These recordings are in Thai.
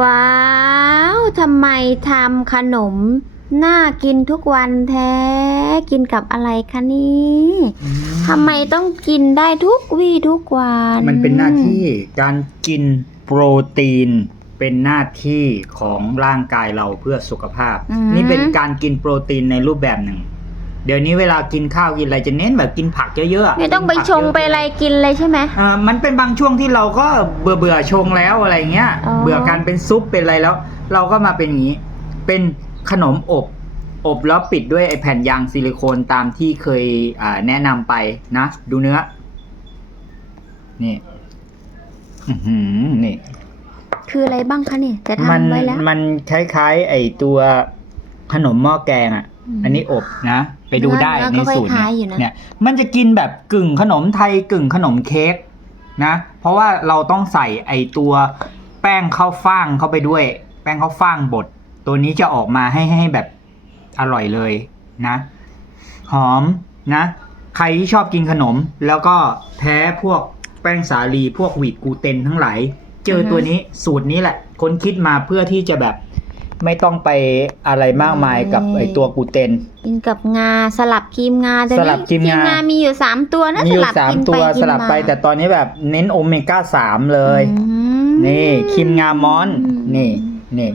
ว้าว ทำไมทำขนม น่ากินทุกวันแท้ กินกับอะไรคะนี่ทำไมต้องกินได้ทุกวี่ทุกวัน มันเป็นหน้าที่การกินโปรตีนเป็นหน้าที่ของร่างกายเราเพื่อสุขภาพอืมนี่เป็นการกินโปรตีนในรูปแบบหนึ่ง เดี๋ยวนี้เวลากินข้าวกินอะไรจะเน้นแบบกินผักเยอะๆไม่ต้องไปกินผักชงไปอะไรกินเลยใช่ไหมอ่ามันเป็นบางช่วงที่เราก็เบื่อเบื่อๆชงแล้วอะไรเงี้ยอ๋อเบื่อการเป็นซุปเป็นอะไรแล้ว เราก็มาเป็นอย่างนี้ เป็นขนมอบอบแล้วปิดด้วยไอแผ่นยางซิลิโคนตามที่เคยอ่าแนะนำไปนะ ดูเนื้อ นี่อื้อหือนี่ คืออะไรบ้างคะนี่จะมันทำไว้แล้ว มันคล้ายๆ ไอตัวขนมหม้อแกงอะ อืมอันนี้อบนะ ไปดูได้เนื้อในก็สูตรคล้ายๆอยู่นะเนี่ยมันจะกินแบบกึ่งขนมไทยกึ่งขนมเค้กนะ เพราะว่าเราต้องใส่ไอตัวแป้งข้าวฟ่างเข้าไปด้วย แป้งข้าวฟ่างบดตัวนี้จะออกมาให้ให้แบบอร่อยเลยนะ หอมนะ ใครที่ชอบกินขนม แล้วก็แพ้พวกแป้งสาลีพวกหวีดกลูเตนทั้งหลาย เจอตัวนี้สูตรนี้แหละ คนคิดมาเพื่อที่จะแบบ ไม่ต้องไปอะไรมากมายกับไอตัวกลูเตน กินกับงาสลับครีมงาแต่สลับครีมงา มีอยู่สามตัวนะมีสอยู่ลับสามกินตัไปวกิสนลับมาไปแต่ตอนนี้แบบเน้นโอเมก้าสามเลย อืม นี่ครีมงามอนนี่นี่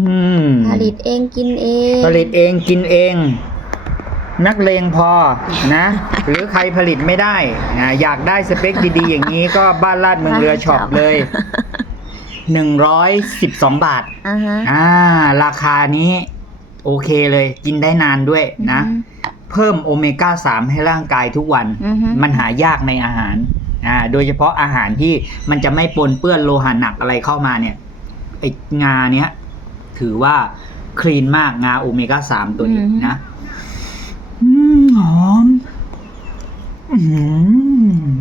อืมผลิตเองกินเองผลิตเองกินเอง นักเลงพอนะ หรือใครผลิตไม่ได้นะอยากได้สเปคดีๆอย่างนี้ก็บ้านลาดเมืองเรือช็อปเลย หนึ่งร้อยสิบสองบาท อ่าฮะ อ่า ราคานี้ โอเคเลย กินได้นานด้วยนะ อืมเพิ่มโอเมก้าสามให้ร่างกายทุกวัน อือฮึ มันหายากในอาหาร อ่า โดยเฉพาะอาหารที่มันจะไม่ปนเปื้อนโลหะหนักอะไรเข้ามาเนี่ยไองาเนี้ยถือว่าคลีนมากงาโอเมก้าสามตัวนี้อืมนะ อืมหอม อืม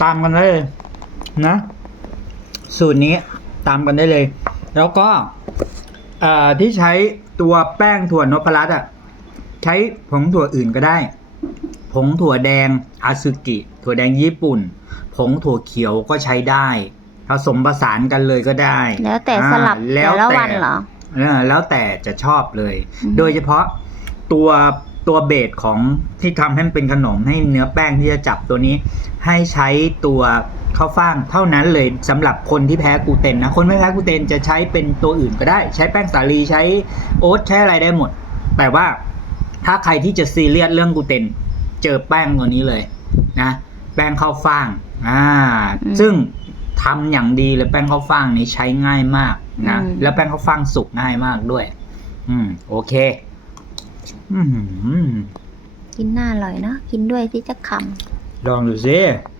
ตามกันได้เลยนะ สูตรนี้ตามกันได้เลย แล้วก็เอ่อที่ใช้ตัวแป้งถั่วนพรัตน์อะใช้ผงถั่วอื่นก็ได้ ผงถั่วแดงอาซึกิ ถั่วแดงญี่ปุ่น ผงถั่วเขียวก็ใช้ได้ ผสมผสานกันเลยก็ได้ แล้วแต่สลับอ่าแล้แต่วละแต่วันเหรอเออแล้วแต่จะชอบเลยอืมโดยเฉพาะตัว ตัวเบสของที่ทำให้มันเป็นขนมให้เนื้อแป้งที่จะจับตัวนี้ ให้ใช้ตัวข้าวฟ่างเท่านั้นเลยสำหรับคนที่แพ้กลูเตนนะคนไม่แพ้กลูเตนจะใช้เป็นตัวอื่นก็ได้ ใช้แป้งสาลีใช้โอ๊ตใช้อะไรได้หมด แต่ว่าถ้าใครที่จะซีเรียสเรื่องกลูเตน เจอแป้งตัวนี้เลยนะแป้งข้าวฟ่างอ่าอืมซึ่งทำอย่างดีเลยแป้งข้าวฟ่างนี้ใช้ง่ายมากนะอืมแล้วแป้งข้าวฟ่างสุกง่ายมากด้วย อืมโอเคอืม กินน่าอร่อยเนาะกินด้วยที่จะคลองดูสิำ